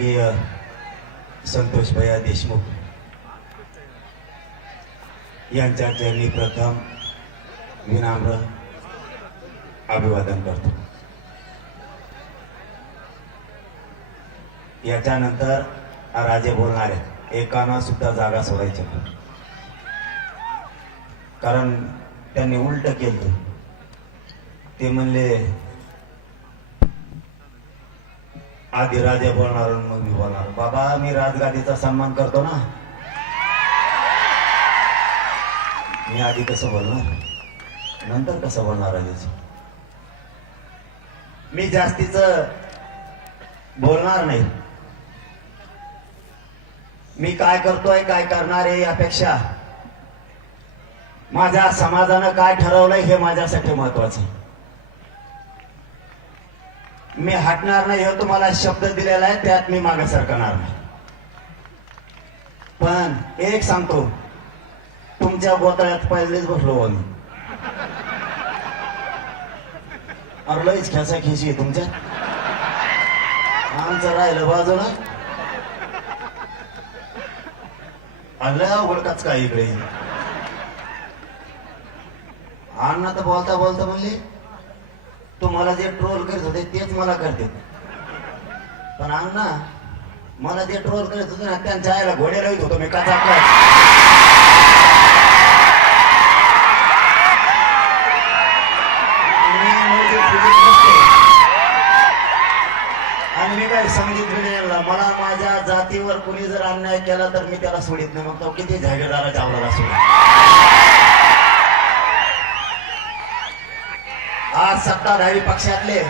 स्वर्गीय संतोष भैया देशमुख यांच्या चरणी प्रथम विनम्र अभिवादन करतो। याच्यानंतर राजे बोलणार आहेत, एकानं सुद्धा जागा सोडायची नाही, कारण त्यांनी उलट केलं। ते म्हणले आधी राजे बोलणार मग मी बोलणार। बाबा, मी राजगादीचा सन्मान करतो ना, मी आधी कसं बोलणार, नंतर कसं बोलणार राजाचं? मी जास्तीच बोलणार नाही। मी काय करतोय, काय करणार आहे यापेक्षा माझ्या समाजानं काय ठरवलंय हे माझ्यासाठी महत्वाचं। मी हटणार नाही, हे तुम्हाला शब्द दिलेला आहे, त्यात मी मागे सरकणार नाही। पण एक सांगतो, तुमच्या गोतळ्यात पहिलेच बसलो हो मी। अरे लईच खेसाखेशी आहे तुमच्या, आमचं राहिलं बाजूला। आल्या ओळखाच काय इकडे अण्णा तर बोलता बोलता म्हणले तुम्हाला जे ट्रोल करत होते तेच मला करते। पण अण्णा, मला जे ट्रोल करत होते ना त्यांच्या आईला घोडे राहत होतो मी कसा आणि मी काय समजित नाही। मला माझ्या जातीवर कुणी जर अन्याय केला तर मी त्याला सोडित नाही, मग तो किती जागीरदाराच्या आवडाला सोडत। आज सत्ताधारी पक्षातले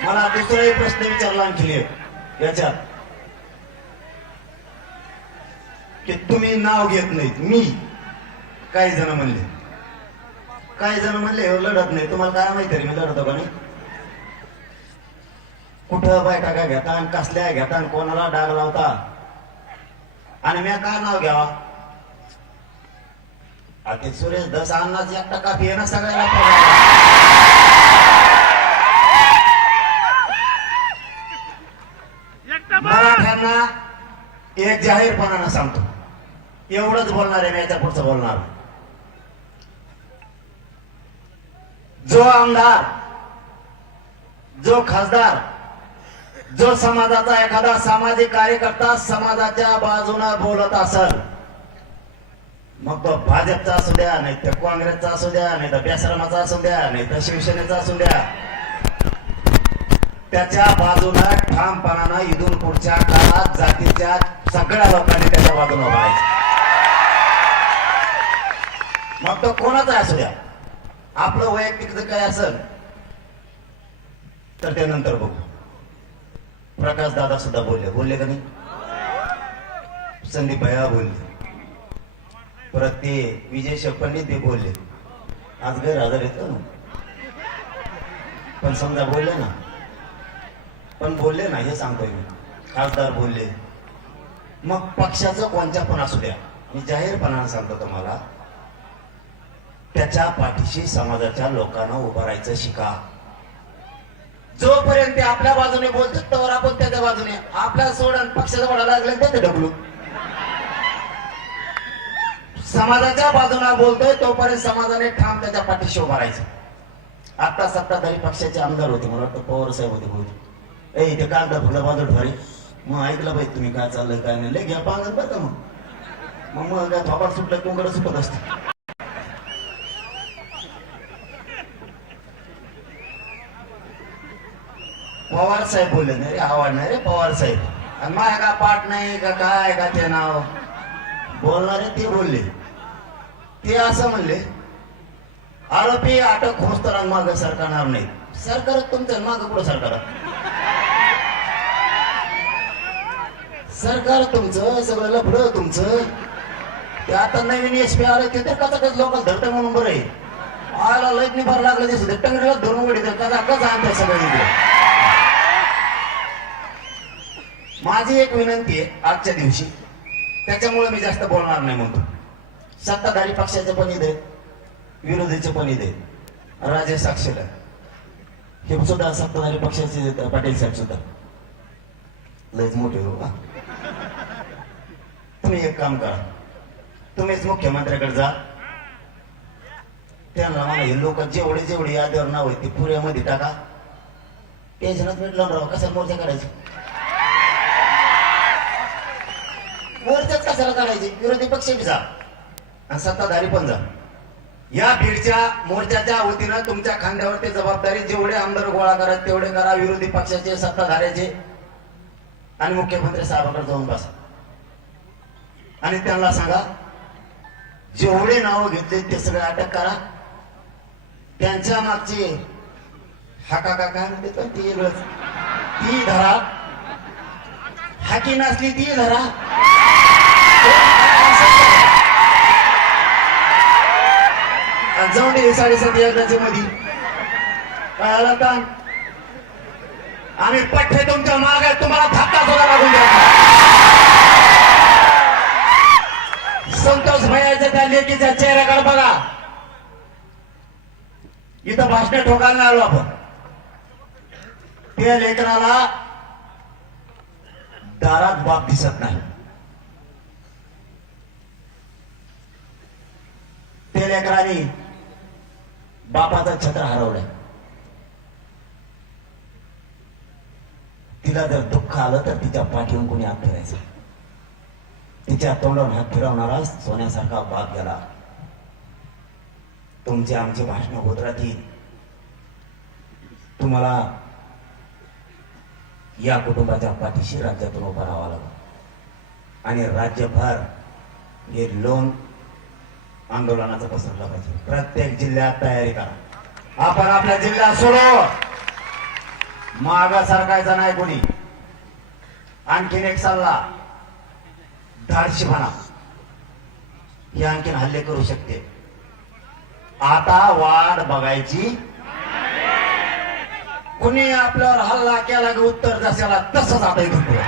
मला दुसराही प्रश्न विचारला आणखी याच्यात की तुम्ही नाव घेत नाहीत। मी काही जण म्हणले लढत नाही। तुम्हाला काय माहिती मी लढतो का नाही? कुठं बैठका घेता आणि कसल्या घेता आणि कोणाला डाग लावता, आणि मी काय नाव घ्यावा? आता सुरेश दस अन्नाच एकटा काफी आहे ना सगळ्याला। मराठ्यांना एक जाहीरपणानं सांगतो, एवढंच बोलणार आहे मी, याच्या पुढचं बोलणार। जो आमदार, जो खासदार, जो समाजाचा एखादा सामाजिक कार्यकर्ता समाजाच्या बाजूने बोलत असेल, मग तो भाजपचा असू द्या, नाही तर काँग्रेसचा असू द्या, नाही तर बेसरमाचा असू द्या, नाही तर शिवसेनेचा असू द्या, त्याच्या बाजूला ठामपणानं इथून पुढच्या काळात जातीच्या सगळ्या लोकांनी त्याच्या बाजूला उभारायचं। मग तो कोणाचा असू द्या, आपलं वैयक्तिक जर काय असेल तर ते नंतर बघू। प्रकाश दादा सुद्धा बोलले का नाही? संदीप भैया बोलले, परत ते विजय शेप्पणी ते बोलले। आज गैरहजर येतो ना, पण समजा बोलले ना, हे सांगतोय मी। खासदार बोलले, मग पक्षाचं कोणत्या पण असू द्या, मी जाहीरपणाने सांगतो तुम्हाला, त्याच्या पाठीशी समाजाच्या लोकांना उभं राहायचं शिका। जोपर्यंत ते आपल्या बाजूने बोलतात तोवर आपण त्याच्या बाजूने, आपल्या सोडून पक्षाचा वडा लागला ते ढकलू। समाजाच्या बाजूला बोलतोय तोपर्यंत समाजाने ठाम त्याच्या पाठीशी उभा राहायचं। आता सत्ताधारी पक्षाचे आमदार होते, मला वाटतं पवार साहेब होते बहुतेक, इथे कागदा फुला बाजू ठरे, मग ऐकलं पाहिजे तुम्ही काय चाललंय काय नाही, लय घ्या पांगत बरं का। मग काय थोपाट सुटलं कोंगड सुटत असते। पवार साहेब बोलले नाही रे, आवड नाही रे पवार साहेब, आणि माझ्या का पाठ नाही का काय का ते नाव बोलणारे ते बोलले। ते असं म्हणले आरोपी अटक होस्तर माग सरकारणार नाही। सरकार तुमचं माग कुठं सरकार? सरकार तुमचं सगळं लफडं तुमचं। ते आता नवीन एसपी आले ते तर कचाकच लोकांना धरतं म्हणून बरं आहे। आला लईट निभार लागलं दिसत टंगडीला धरून उडी देतात, कसं आणतात सगळं इकडे। माझी एक विनंती आहे आजच्या दिवशी, त्याच्यामुळे मी जास्त बोलणार नाही म्हणतो। सत्ताधारी पक्षाचे पण इथे, विरोधीचे पण इथे, राजे साक्षीला हे सुद्धा सत्ताधारी पक्षाचे पाटील साहेब सुद्धा लयच मोठे हो का? तुम्ही एक काम करा, तुम्हीच मुख्यमंत्र्याकडे जा, त्यांना म्हणा हे लोक जेवढे जेवढे यादीवर नाव आहे ते पुऱ्यामध्ये टाका. टेन्शनच भेटलं राव, कशाला मोर्चा काढायचे? मोर्चाच कशाला काढायचे? विरोधी पक्ष बी जा आणि सत्ताधारी पण जा. या बीडच्या मोर्चाच्या वतीनं तुमच्या खांद्यावरती जबाबदारी, जेवढे आमदार गोळा करा तेवढे करा, विरोधी पक्षाचे, सत्ताधाऱ्याचे, आणि मुख्यमंत्री साहेबांकडे जाऊन बसा आणि त्यांना सांगा जेवढे नाव घेतले ते सगळे अटक करा. त्यांच्या मागची हाका काका ती वेगळंच, ती धरा. हाकी नसली ती धरा. जाऊन दे 7.5 एकराच्या मध्ये कळाला ताण. आम्ही पठ्ठे तुमच्या माग आहे, तुम्हाला धक्का सुद्धा लागून द्या. संतोष भैयाच्या त्या लेकीच्या चेहऱ्याकडे बघा. इथं भाषण ठोकायला आलो आपण. त्या लेकराला दारात बाप दिसत नाही. त्या लेकराने बापाचा छत्र हरवलाय. तिला जर दुःख आलं तर तिच्या पाठीवरून कोणी हात फिरायचा. तिच्या तोंडावर हात फिरवणारा सोन्यासारखा बाप गेला. तुमचे आमचे भाषण होत राहतील. तुम्हाला या कुटुंबाच्या पाठीशी राज्यातून उभा राहावं लागेल आणि राज्यभर हे लोन आंदोलनाचं पसरलं पाहिजे. प्रत्येक जिल्ह्यात तयारी करा. आपण आपल्या जिल्ह्यात सोडो, मागा सरकायचा नाही कोणी. आणखीन एक सल्ला, धाडशीपणा हे आणखीन हल्ले करू शकते. आता वाट बघायची. कुणी आपल्यावर हल्ला केला की उत्तर जशाला तसंच आता इथून पुढे.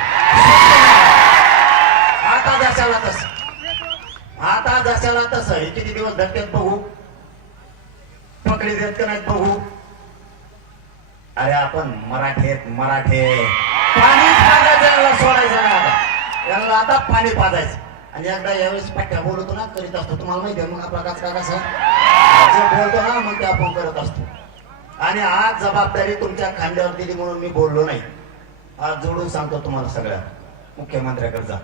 आता जशाला तसं, आता जशाला तसं. हे किती दिवस धरतेत बघू, पकडी देत का नाहीत बघू. अरे आपण मराठे पाणी पाजायचं, याला सोडायचं नाही. आता याला आता पाणी पाजायचं. आणि एकदा यावेळेस पट्ट्या बोलतो ना करीत असतो, तुम्हाला माहिती आहे मग आपला काय कसं जे बोलतो ना मग ते आपण करत असतो. आणि आज जबाबदारी तुमच्या खांद्यावर दिली म्हणून मी बोललो नाही. आज जोडून सांगतो तुम्हाला सगळ्या, मुख्यमंत्र्याकडे जा,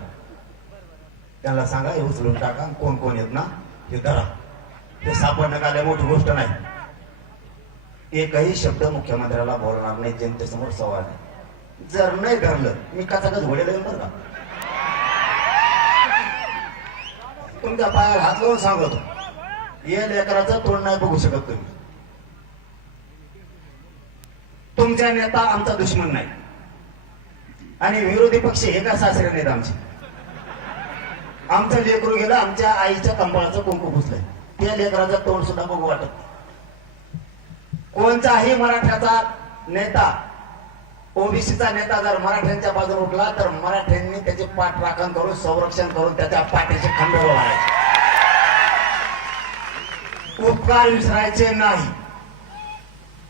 त्यांना सांगा हे उचलून टाका. कोण कोण येत ना हे धरा. हे सापडणं काय मोठी गोष्ट नाही. एकही शब्द मुख्यमंत्र्याला बोलणार नाही जनतेसमोर सवाल नाही. जर नाही धरलं मी कचाकच घोडेल बरं का. तुमच्या पायावर हात लावून सांगतो, या लेकराचं तोंड नाही बघू शकत तुम्ही. तुमचा नेता आमचा दुश्मन नाही आणि विरोधी पक्ष हे का सासरे नाहीत आमचे. आमचं लेकरू गेलं, आमच्या आईच्या कंपाळाचं कुंकू पुसलंय. त्या लेकराचं तोंड सुद्धा बघू वाटत. कोणताही मराठ्याचा नेता, ओबीसीचा नेता जर मराठ्यांच्या बाजूने उठला तर मराठ्यांनी त्याचे पाठ राखण करून, संरक्षण करून त्याच्या पाठीचे खंडोर वाढायचे. उपकार विसरायचे नाही.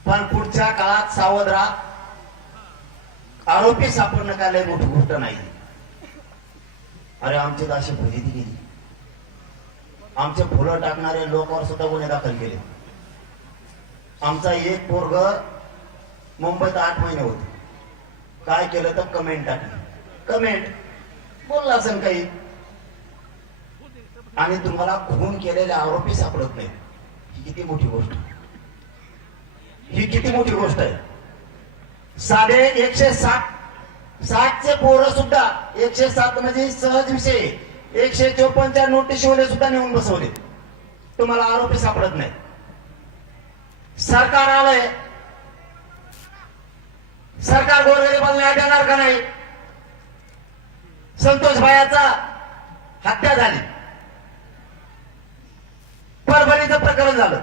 पण पुढच्या काळात सावध राहा. आरोपी सापडणं काय लय मोठी गोष्ट नाही. अरे आमची अशी फजिती केली. आमचे फुलं टाकणारे लोकांवर सुद्धा गुन्हे दाखल केले. आमचा एक पोरग मुंबईत 8 महिने होते. काय केलं तर कमेंट टाकली. कमेंट बोलला असेल काही आणि तुम्हाला खून केलेले आरोपी सापडत नाही. ही किती मोठी गोष्ट, ही किती मोठी गोष्ट आहे. साधे 160 चे पोरं सुद्धा 107 म्हणजे सहज विषय 154च्या नोटीसवाले सुद्धा नेऊन बसवले. तुम्हाला आरोपी सापडत नाही. सरकार आलंय, सरकार गोरगरिबांना न्याय देणार का नाही? संतोष भायाचा हत्या झाली, परभणीचं प्रकरण झालं,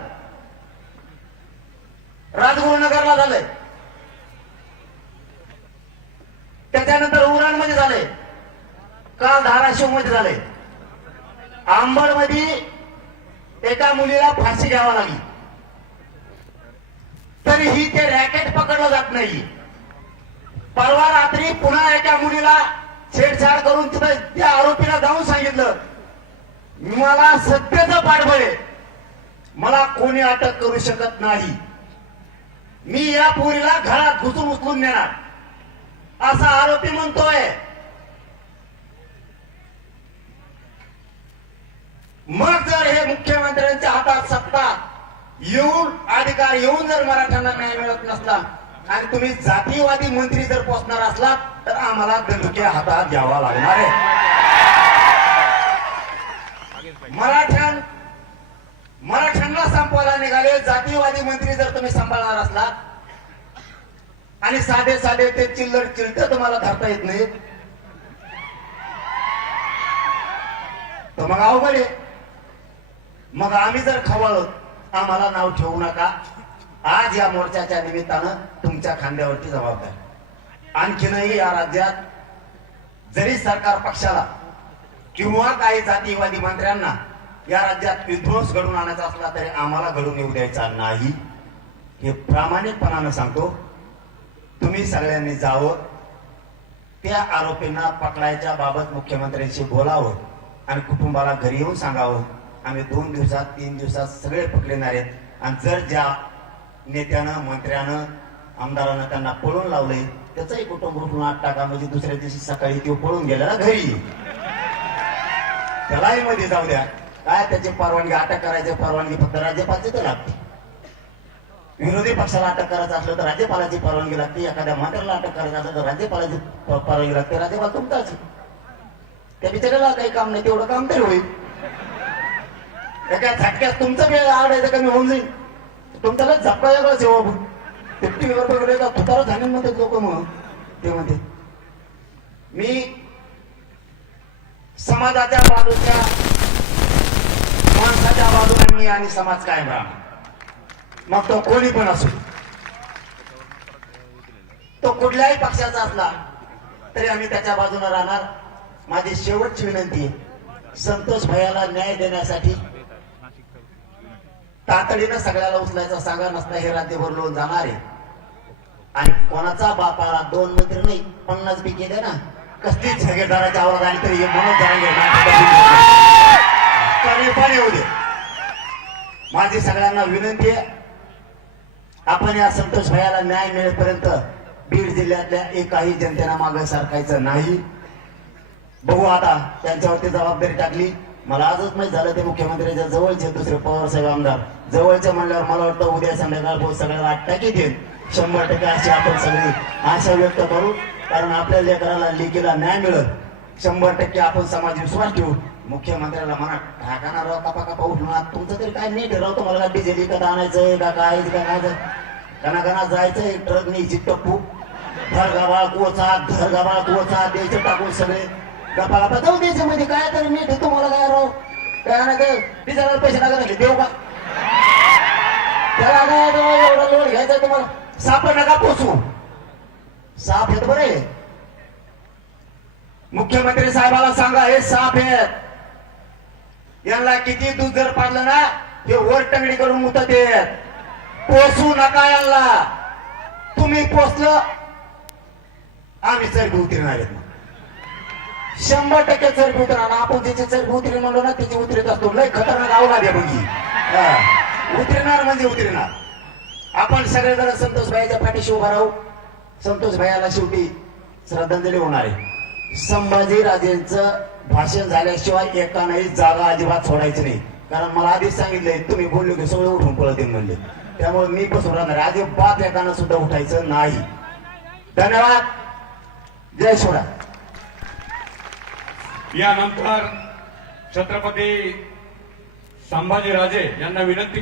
राजगुरुनगरला झालंय, त्याच्यानंतर उरणमध्ये झालंय, काल धाराशिव मध्ये झालंय, आंबड मध्ये एका मुलीला फाशी घ्यावा लागली तरीही ते रॅकेट पकडलं जात नाही. परवा रात्री पुन्हा एका मुलीला छेडछाड करून तिथं त्या आरोपीला जाऊन सांगितलं मला सत्तेचं पाठबळ आहे, मला कोणी अटक करू शकत नाही, मी या पोरीला घरात घुसून उचलून नेणार असा आरोपी म्हणतोय. मग जर हे मुख्यमंत्र्यांच्या हातात सत्ता येऊन अधिकार येऊन जर मराठ्यांना न्याय मिळत नसला आणि तुम्ही जातीवादी मंत्री जर पोचणार असला तर आम्हाला दंडुक्या हातात घ्यावा लागणार आहे. मराठ्यांना संपवायला निघाले जातीवादी मंत्री जर तुम्ही सांभाळणार असला आणि साधे साधे ते चिल्लर चिलट तुम्हाला धरता येत नाहीत तर मग अवघड आहे. मग आम्ही जर खवळलो आम्हाला नाव ठेवू नका. आज या मोर्चाच्या निमित्तानं तुमच्या खांद्यावरती जबाबदारी. आणखीनही या राज्यात जरी सरकार पक्षाला किंवा काही जातीवादी मंत्र्यांना या राज्यात विध्वंस घडून आणायचा असला तरी आम्हाला घडून येऊ द्यायचा नाही हे प्रामाणिकपणानं सांगतो. तुम्ही सगळ्यांनी जावं, त्या आरोपींना पकडायच्या बाबत मुख्यमंत्र्यांशी बोलावं आणि कुटुंबाला घरी येऊन सांगावं आम्ही 2 दिवसात 3 दिवसात सगळे पकडणार आहेत. आणि जर ज्या नेत्यानं मंत्र्यानं आमदारानं त्यांना पळून लावले त्याचंही कुटुंब उठून आत टाका म्हणजे दुसऱ्या दिवशी सकाळी तो पळून गेला घरी त्यालाही मध्ये जाऊ द्या. काय त्याची परवानगी अटक करायची परवानगी फक्त राज्यपालची तर लागते. विरोधी पक्षाला अटक करायचं असलं तर राज्यपालाची परवानगी लागते. एखाद्या मंत्र्याला अटक करायचं असलं तर राज्यपालाची परवानगी लागते. राज्यपाल तुमचाच त्या बिचाराला काही काम नाही तेवढं काम तरी होईल. एका झटक्यात तुमचं वेळ आवडायचं कमी होऊन जाईल. तुमच्याला झपका वेगळाच आहे बाबू. 50 वगैरे का तुतारा झाले म्हणतात लोक. मग ते म्हणते मी समाजाच्या बाजूच्या माणसाच्या बाजूने मी आणि समाज कायम राहणार. मग तो कोणी पण असो, तो कुठल्याही पक्षाचा असला तरी आम्ही त्याच्या बाजूने राहणार. माझी शेवटची विनंती आहे संतोष भैयाला न्याय देण्यासाठी तातडीनं सगळ्याला उचलायचा सांगा नसता हे राज्यभर लोन जाणार आहे. आणि कोणाचा बापाला 2 मंत्री नाही 50 बी केले ना कसलीच जगेदाराच्या आवाज आली तरी हे म्हणून पण येऊ दे. माझी सगळ्यांना विनंती आहे आपण या संतोष भैयाला न्याय मिळेपर्यंत बीड जिल्ह्यातल्या एकाही जनतेला मागे सारखायचं नाही. बघू आता त्यांच्यावरती जबाबदारी टाकली. मला आजच माहित झालं ते मुख्यमंत्र्यांच्या जवळचे दुसरे पवार साहेब आमदार जवळचे म्हणल्यावर मला वाटतं उद्या संध्याकाळ सगळ्याला अटॅक येतील. 100% अशी आपण सगळी आशा व्यक्त करू. कारण आपल्या लेकराला लेकीला न्याय मिळत 100% आपण समाज विश्वास ठेवू. मुख्यमंत्र्याला म्हणा ढाकाना राव कापा उठणार तुमचं तरी काय नीट राव तुम्हाला डिझेल विकत आणायचंय का काय कना जायचंय ट्रक न्यायची टप्पू धर गाबाळ कोचा द्यायचं टाकून सगळे गप्पा जाऊ द्यायचं म्हणजे काय तरी नीट तुम्हाला काय राव काय ना काय डिझेलवर पैसे टाकायला देऊ का त्याला काय एवढा लोड घ्यायचा तुम्हाला. साप नका पोचू साप आहेत बरे. मुख्यमंत्री साहेबाला सांगा हे साप आहेत यांना किती दूध जर पाडलं ना हे वर टंगडी करून मुतत येत. पोचू नका यांना. तुम्ही पोचलं आम्ही चरबी उतरणार आहेत. 100% चरबी उतरणार. आपण त्याची चरबी उतरी म्हणलो ना त्याची उतरत असतो. लय खतरनाक आवला द्या म्हणजे उतरणार म्हणजे उतरणार. आपण सगळेजण संतोष भाईच्या पाठीशी उभा राहू. संतोष भाईला शेवटी श्रद्धांजली होणार आहे. संभाजीराजेंचं भाषण झाल्याशिवाय एकानंही जागा अजिबात सोडायची नाही. कारण मला आधीच सांगितलंय तुम्ही बोललो की सगळे उठून पळतील म्हणले. त्यामुळे मी बसून राहणार अजिबात एकानं सुद्धा उठायचं नाही. धन्यवाद. जय शिवराय. यानंतर छत्रपती संभाजीराजे यांना विनंती